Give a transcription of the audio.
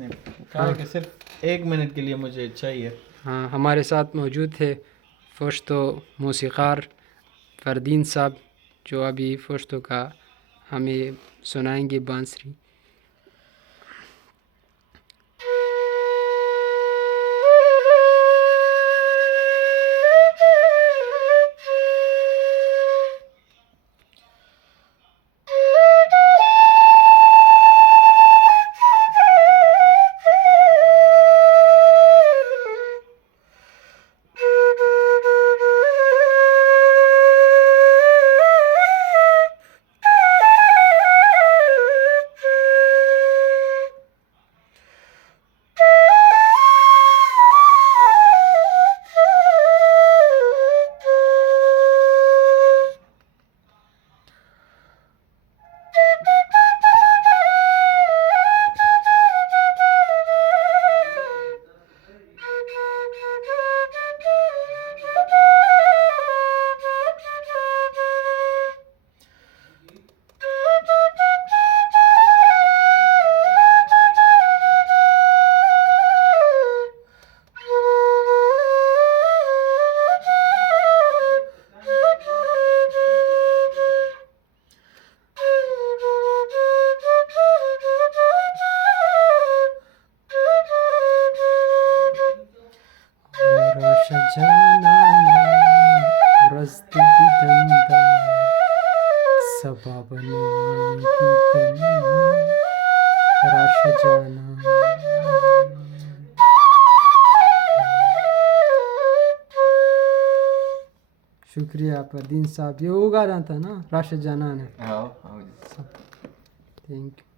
उसने कहा कि सिर्फ 1 मिनट के लिए मुझे चाहिए। हाँ, हमारे साथ मौजूद थे फ़ोश्तो मौसीक़ार फ़रदीन साहब, जो अभी फ़ोश्तो का हमें सुनाएंगे बांसुरी। शुक्रिया फ़रदीन साहब, ये वो गाना था ना राशिद जाना ने। हाँ, थैंक यू।